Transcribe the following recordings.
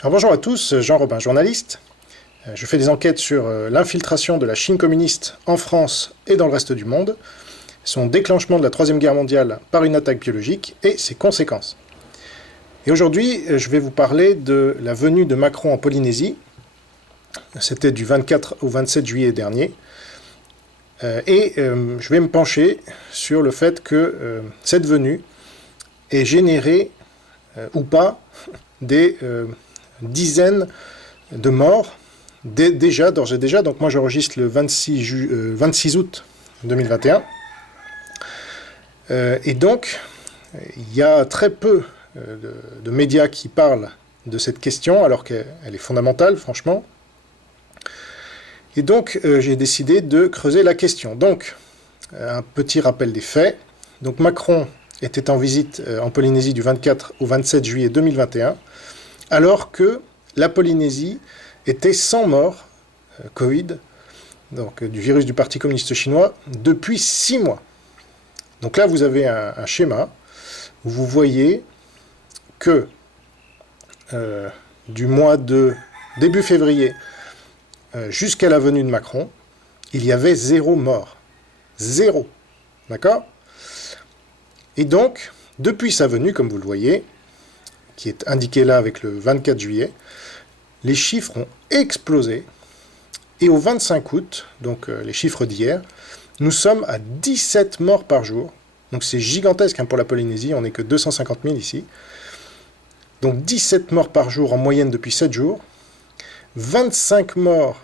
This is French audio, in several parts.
Alors bonjour à tous, Jean Robin, journaliste. Je fais des enquêtes sur l'infiltration de la Chine communiste en France et dans le reste du monde, son déclenchement de la Troisième Guerre mondiale par une attaque biologique et ses conséquences. Et aujourd'hui, je vais vous parler de la venue de Macron en Polynésie. C'était du 24 au 27 juillet dernier. Je vais me pencher sur le fait que cette venue ait généré, ou pas, des dizaines de morts, d'ores et déjà. Donc moi j'enregistre le 26 août 2021. Et donc, il y a très peu de médias qui parlent de cette question, alors qu'elle est fondamentale, franchement. Et donc, j'ai décidé de creuser la question. Donc, un petit rappel des faits. Donc, Macron était en visite en Polynésie du 24 au 27 juillet 2021, alors que la Polynésie était sans mort Covid, donc du virus du Parti communiste chinois, depuis 6 mois. Donc là, vous avez un schéma où vous voyez que du mois de début février jusqu'à la venue de Macron, il y avait 0 mort. 0. D'accord ? Et donc, depuis sa venue, comme vous le voyez, qui est indiqué là avec le 24 juillet, les chiffres ont explosé. Et au 25 août, donc les chiffres d'hier, nous sommes à 17 morts par jour. Donc c'est gigantesque pour la Polynésie, on n'est que 250 000 ici. Donc 17 morts par jour en moyenne depuis 7 jours. 25 morts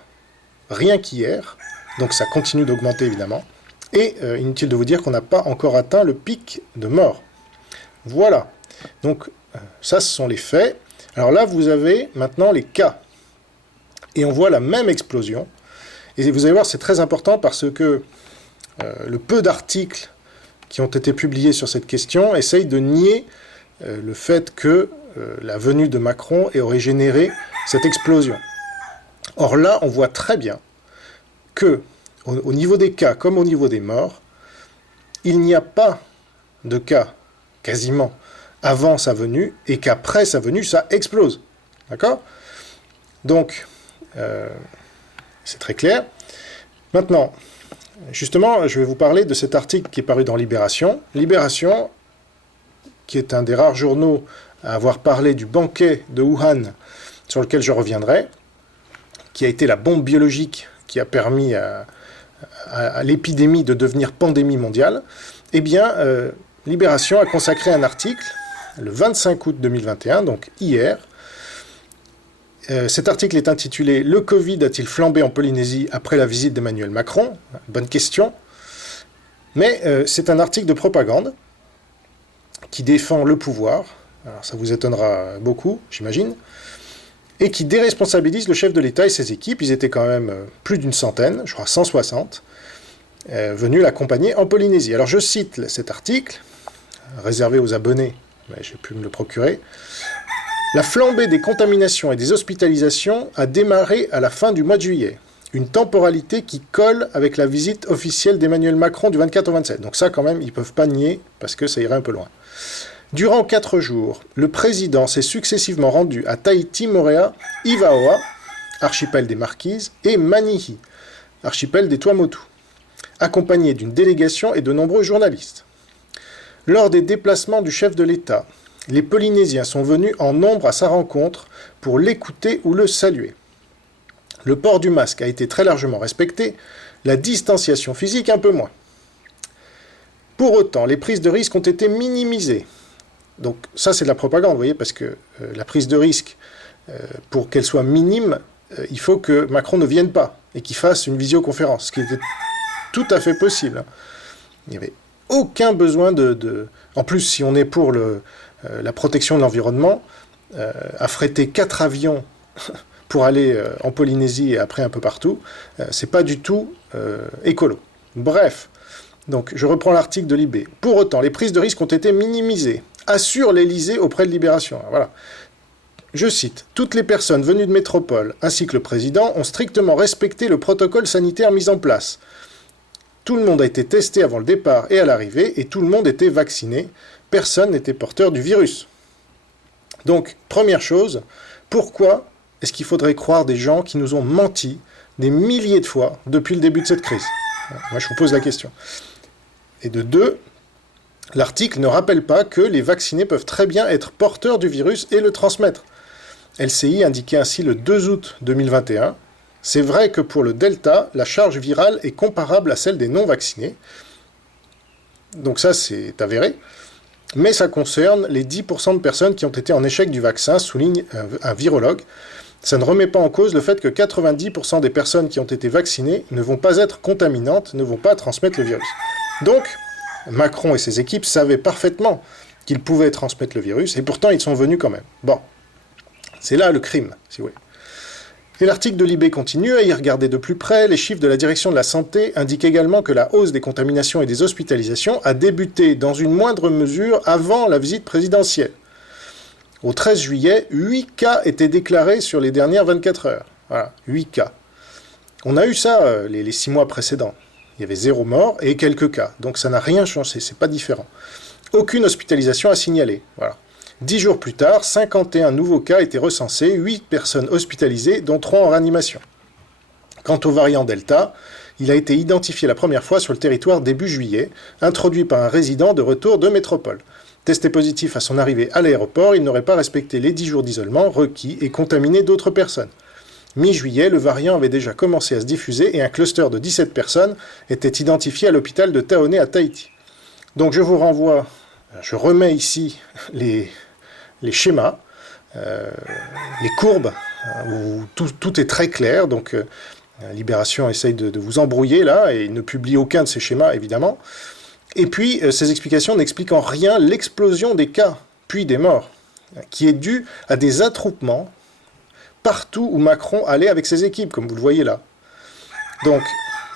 rien qu'hier, donc ça continue d'augmenter évidemment. Et inutile de vous dire qu'on n'a pas encore atteint le pic de morts. Voilà. Donc ça, ce sont les faits. Alors là, vous avez maintenant les cas. Et on voit la même explosion. Et vous allez voir, c'est très important parce que le peu d'articles qui ont été publiés sur cette question essayent de nier le fait que la venue de Macron aurait généré cette explosion. Or là, on voit très bien que, au niveau des cas comme au niveau des morts, il n'y a pas de cas, quasiment, avant sa venue, et qu'après sa venue, ça explose. D'accord ? Donc, c'est très clair. Maintenant, justement, je vais vous parler de cet article qui est paru dans Libération. Libération, qui est un des rares journaux à avoir parlé du banquet de Wuhan, sur lequel je reviendrai, qui a été la bombe biologique qui a permis à l'épidémie de devenir pandémie mondiale. Eh bien, Libération a consacré un article, le 25 août 2021, donc hier. Cet article est intitulé « Le Covid a-t-il flambé en Polynésie après la visite d'Emmanuel Macron ?» Bonne question. Mais c'est un article de propagande qui défend le pouvoir. Alors ça vous étonnera beaucoup, j'imagine. Et qui déresponsabilise le chef de l'État et ses équipes. Ils étaient quand même plus d'une centaine, je crois 160, venus l'accompagner en Polynésie. Alors je cite cet article, réservé aux abonnés, mais j'ai pu me le procurer. La flambée des contaminations et des hospitalisations a démarré à la fin du mois de juillet. Une temporalité qui colle avec la visite officielle d'Emmanuel Macron du 24 au 27. Donc ça, quand même, ils ne peuvent pas nier, parce que ça irait un peu loin. Durant 4 jours, le président s'est successivement rendu à Tahiti, Moorea, Ivaoa, archipel des Marquises, et Manihi, archipel des Tuamotu, accompagné d'une délégation et de nombreux journalistes. Lors des déplacements du chef de l'État, les Polynésiens sont venus en nombre à sa rencontre pour l'écouter ou le saluer. Le port du masque a été très largement respecté, la distanciation physique un peu moins. Pour autant, les prises de risque ont été minimisées. Donc ça, c'est de la propagande, vous voyez, parce que la prise de risque, pour qu'elle soit minime, il faut que Macron ne vienne pas et qu'il fasse une visioconférence, ce qui était tout à fait possible. Il n'y avait aucun besoin En plus, si on est pour la protection de l'environnement, affréter 4 avions pour aller en Polynésie et après un peu partout, c'est pas du tout écolo. Bref, donc je reprends l'article de Libé. Pour autant, les prises de risque ont été minimisées, assure l'Élysée auprès de Libération. Voilà. Je cite, « Toutes les personnes venues de métropole, ainsi que le président, ont strictement respecté le protocole sanitaire mis en place. Tout le monde a été testé avant le départ et à l'arrivée, et tout le monde était vacciné. Personne n'était porteur du virus. » Donc, première chose, pourquoi est-ce qu'il faudrait croire des gens qui nous ont menti des milliers de fois depuis le début de cette crise? Moi, je vous pose la question. Et de deux, l'article ne rappelle pas que les vaccinés peuvent très bien être porteurs du virus et le transmettre. LCI indiquait ainsi le 2 août 2021. C'est vrai que pour le Delta, la charge virale est comparable à celle des non-vaccinés. Donc ça, c'est avéré. Mais ça concerne les 10% de personnes qui ont été en échec du vaccin, souligne un virologue. Ça ne remet pas en cause le fait que 90% des personnes qui ont été vaccinées ne vont pas être contaminantes, ne vont pas transmettre le virus. Donc, Macron et ses équipes savaient parfaitement qu'ils pouvaient transmettre le virus, et pourtant ils sont venus quand même. Bon, c'est là le crime, si vous voulez. Et l'article de Libé continue à y regarder de plus près. Les chiffres de la direction de la santé indiquent également que la hausse des contaminations et des hospitalisations a débuté dans une moindre mesure avant la visite présidentielle. Au 13 juillet, 8 cas étaient déclarés sur les dernières 24 heures. Voilà, 8 cas. On a eu ça les 6 mois précédents. Il y avait 0 mort et quelques cas. Donc ça n'a rien changé, c'est pas différent. Aucune hospitalisation à signaler. Voilà. 10 jours plus tard, 51 nouveaux cas étaient recensés, 8 personnes hospitalisées, dont 3 en réanimation. Quant au variant Delta, il a été identifié la première fois sur le territoire début juillet, introduit par un résident de retour de métropole. Testé positif à son arrivée à l'aéroport, il n'aurait pas respecté les 10 jours d'isolement requis et contaminé d'autres personnes. Mi-juillet, le variant avait déjà commencé à se diffuser et un cluster de 17 personnes était identifié à l'hôpital de Taoné à Tahiti. Donc je vous renvoie, je remets ici les schémas, les courbes, où tout est très clair. Donc Libération essaye de vous embrouiller là, et ne publie aucun de ces schémas, évidemment. Et puis, ces explications n'expliquent en rien l'explosion des cas, puis des morts, qui est due à des attroupements partout où Macron allait avec ses équipes, comme vous le voyez là. Donc,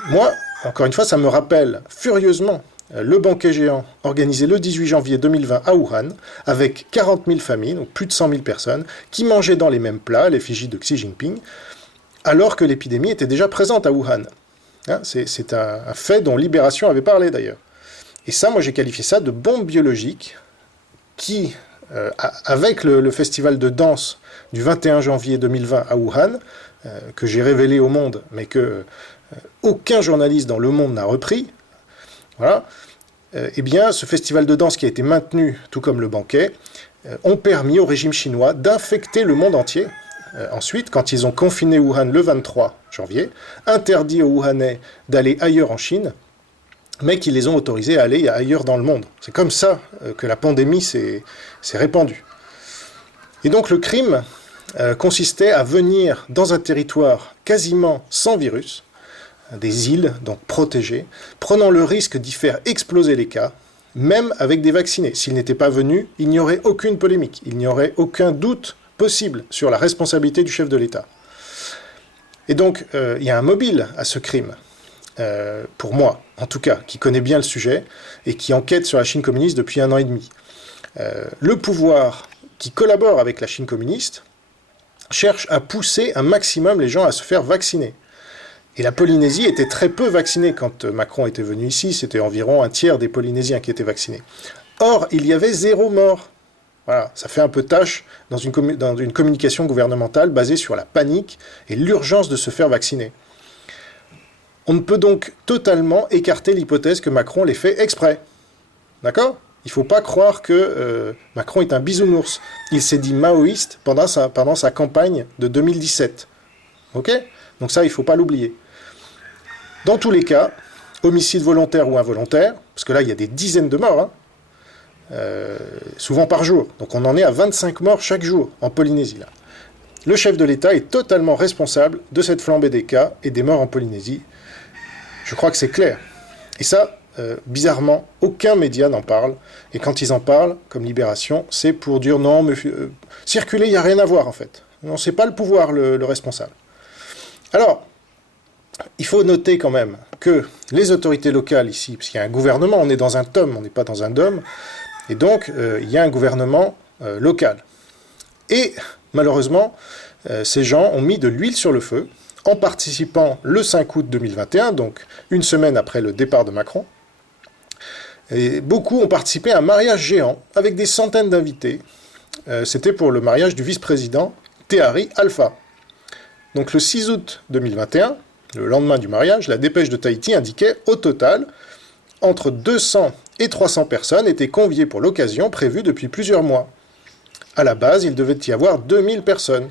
moi, encore une fois, ça me rappelle furieusement le banquet géant organisé le 18 janvier 2020 à Wuhan, avec 40 000 familles, donc plus de 100 000 personnes, qui mangeaient dans les mêmes plats, à l'effigie de Xi Jinping, alors que l'épidémie était déjà présente à Wuhan. Hein, c'est un fait dont Libération avait parlé d'ailleurs. Et ça, moi j'ai qualifié ça de bombe biologique qui, avec le festival de danse du 21 janvier 2020 à Wuhan, que j'ai révélé au monde, mais que aucun journaliste dans le monde n'a repris, voilà, eh bien, ce festival de danse qui a été maintenu, tout comme le banquet, ont permis au régime chinois d'infecter le monde entier. Ensuite, quand ils ont confiné Wuhan le 23 janvier, interdit aux Wuhanais d'aller ailleurs en Chine, mais qui les ont autorisés à aller ailleurs dans le monde. C'est comme ça que la pandémie s'est répandue. Et donc le crime consistait à venir dans un territoire quasiment sans virus, des îles, donc protégées, prenant le risque d'y faire exploser les cas, même avec des vaccinés. S'ils n'étaient pas venus, il n'y aurait aucune polémique, il n'y aurait aucun doute possible sur la responsabilité du chef de l'État. Et donc, il y a un mobile à ce crime, pour moi, en tout cas, qui connaît bien le sujet et qui enquête sur la Chine communiste depuis 1 an et demi. Le pouvoir qui collabore avec la Chine communiste cherche à pousser un maximum les gens à se faire vacciner. Et la Polynésie était très peu vaccinée quand Macron était venu ici, c'était environ un tiers des Polynésiens qui étaient vaccinés. Or, il y avait 0 mort. Voilà, ça fait un peu tâche dans une communication gouvernementale basée sur la panique et l'urgence de se faire vacciner. On ne peut donc totalement écarter l'hypothèse que Macron l'ait fait exprès. D'accord ? Il ne faut pas croire que Macron est un bisounours. Il s'est dit maoïste pendant sa campagne de 2017. Ok ? Donc ça, il ne faut pas l'oublier. Dans tous les cas, homicide volontaire ou involontaire, parce que là, il y a des dizaines de morts, souvent par jour. Donc on en est à 25 morts chaque jour en Polynésie. Là. Le chef de l'État est totalement responsable de cette flambée des cas et des morts en Polynésie. Je crois que c'est clair. Et ça, bizarrement, aucun média n'en parle. Et quand ils en parlent, comme Libération, c'est pour dire non, mais circuler, il n'y a rien à voir en fait. Non, c'est pas le pouvoir le responsable. Alors, il faut noter quand même que les autorités locales ici, parce qu'il y a un gouvernement, on est dans un TOM, on n'est pas dans un DOM, et donc il y a un gouvernement local. Et malheureusement, ces gens ont mis de l'huile sur le feu en participant le 5 août 2021, donc une semaine après le départ de Macron. Et beaucoup ont participé à un mariage géant avec des centaines d'invités c'était pour le mariage du vice-président Tehari Alpha. Donc le 6 août 2021, le lendemain du mariage, la dépêche de Tahiti indiquait au total entre 200 et 300 personnes étaient conviées pour l'occasion prévue depuis plusieurs mois. À la base, il devait y avoir 2000 personnes.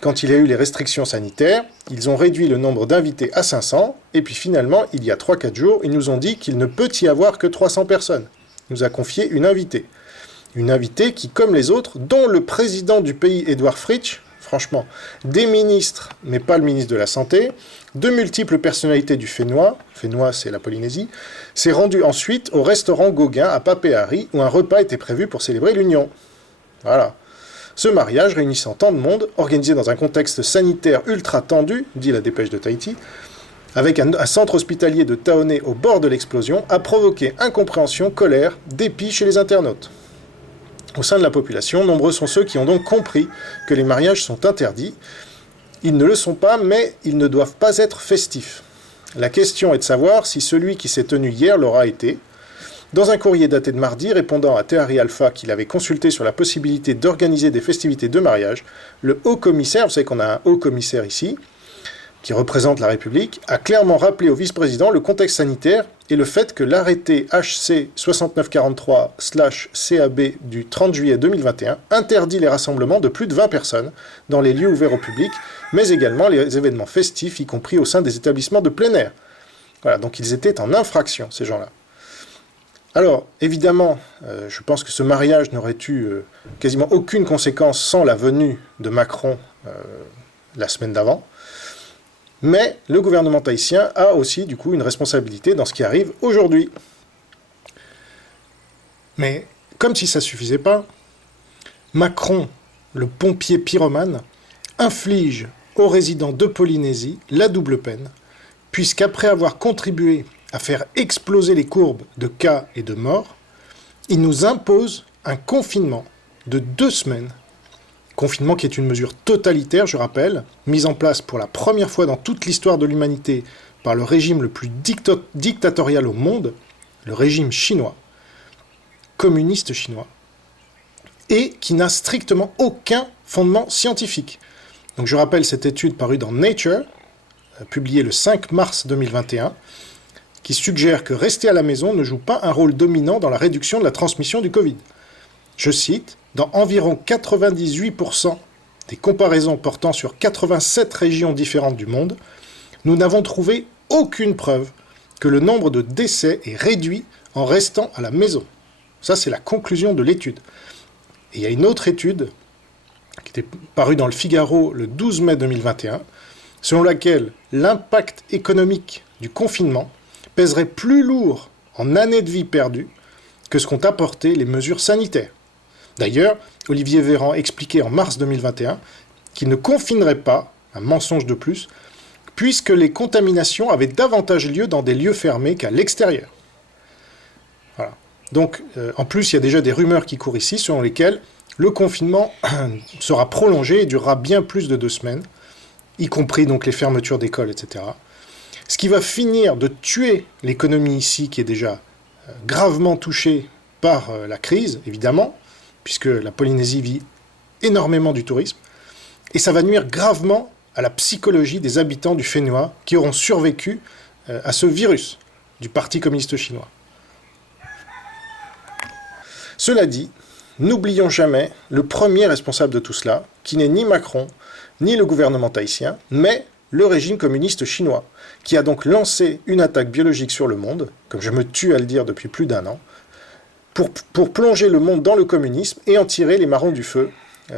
Quand il y a eu les restrictions sanitaires, ils ont réduit le nombre d'invités à 500, et puis finalement, il y a 3-4 jours, ils nous ont dit qu'il ne peut y avoir que 300 personnes. Il nous a confié une invitée. Une invitée qui, comme les autres, dont le président du pays, Edouard Fritsch, franchement, des ministres, mais pas le ministre de la Santé, de multiples personnalités du Fénois c'est la Polynésie, s'est rendu ensuite au restaurant Gauguin à Papeari, où un repas était prévu pour célébrer l'union. Voilà. Ce mariage, réunissant tant de monde, organisé dans un contexte sanitaire ultra tendu, dit la dépêche de Tahiti, avec un centre hospitalier de Taoné au bord de l'explosion, a provoqué incompréhension, colère, dépit chez les internautes. Au sein de la population, nombreux sont ceux qui ont donc compris que les mariages sont interdits. Ils ne le sont pas, mais ils ne doivent pas être festifs. La question est de savoir si celui qui s'est tenu hier l'aura été. Dans un courrier daté de mardi, répondant à Tehari Alpha qu'il avait consulté sur la possibilité d'organiser des festivités de mariage, le haut-commissaire, vous savez qu'on a un haut-commissaire ici, qui représente la République, a clairement rappelé au vice-président le contexte sanitaire et le fait que l'arrêté HC 6943/CAB du 30 juillet 2021 interdit les rassemblements de plus de 20 personnes dans les lieux ouverts au public, mais également les événements festifs, y compris au sein des établissements de plein air. Voilà, donc ils étaient en infraction, ces gens-là. Alors, évidemment, je pense que ce mariage n'aurait eu quasiment aucune conséquence sans la venue de Macron la semaine d'avant. Mais le gouvernement tahitien a aussi, du coup, une responsabilité dans ce qui arrive aujourd'hui. Mais, comme si ça ne suffisait pas, Macron, le pompier pyromane, inflige aux résidents de Polynésie la double peine, puisqu'après avoir contribué à faire exploser les courbes de cas et de morts, il nous impose un confinement de 2 semaines. Confinement qui est une mesure totalitaire, je rappelle, mise en place pour la première fois dans toute l'histoire de l'humanité par le régime le plus dictatorial au monde, le régime chinois, communiste chinois, et qui n'a strictement aucun fondement scientifique. Donc je rappelle cette étude parue dans Nature, publiée le 5 mars 2021, qui suggère que rester à la maison ne joue pas un rôle dominant dans la réduction de la transmission du Covid. Je cite, « Dans environ 98% des comparaisons portant sur 87 régions différentes du monde, nous n'avons trouvé aucune preuve que le nombre de décès est réduit en restant à la maison. » Ça, c'est la conclusion de l'étude. Et il y a une autre étude qui était parue dans le Figaro le 12 mai 2021, selon laquelle l'impact économique du confinement pèserait plus lourd en années de vie perdues que ce qu'ont apporté les mesures sanitaires. D'ailleurs, Olivier Véran expliquait en mars 2021 qu'il ne confinerait pas, un mensonge de plus, puisque les contaminations avaient davantage lieu dans des lieux fermés qu'à l'extérieur. Voilà. Donc, en plus, il y a déjà des rumeurs qui courent ici, selon lesquelles le confinement sera prolongé et durera bien plus de 2 semaines, y compris donc les fermetures d'écoles, etc. Ce qui va finir de tuer l'économie ici, qui est déjà gravement touchée par la crise, évidemment, puisque la Polynésie vit énormément du tourisme, et ça va nuire gravement à la psychologie des habitants du Fénois qui auront survécu à ce virus du Parti communiste chinois. Cela dit, n'oublions jamais le premier responsable de tout cela, qui n'est ni Macron, ni le gouvernement tahitien, mais le régime communiste chinois, qui a donc lancé une attaque biologique sur le monde, comme je me tue à le dire depuis plus d'1 an, pour plonger le monde dans le communisme et en tirer les marrons du feu,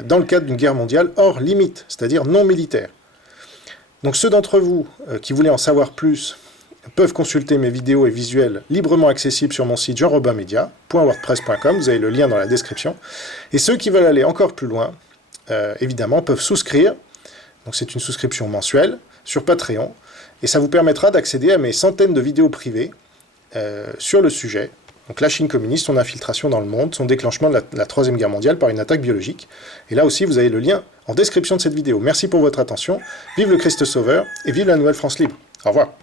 dans le cadre d'une guerre mondiale hors limite, c'est-à-dire non militaire. Donc ceux d'entre vous qui voulaient en savoir plus peuvent consulter mes vidéos et visuels librement accessibles sur mon site jeanrobinmedia.wordpress.com, vous avez le lien dans la description. Et ceux qui veulent aller encore plus loin, évidemment, peuvent souscrire, donc c'est une souscription mensuelle, sur Patreon, et ça vous permettra d'accéder à mes centaines de vidéos privées sur le sujet. Donc la Chine communiste, son infiltration dans le monde, son déclenchement de la Troisième Guerre mondiale par une attaque biologique. Et là aussi, vous avez le lien en description de cette vidéo. Merci pour votre attention, vive le Christ Sauveur, et vive la Nouvelle France libre. Au revoir.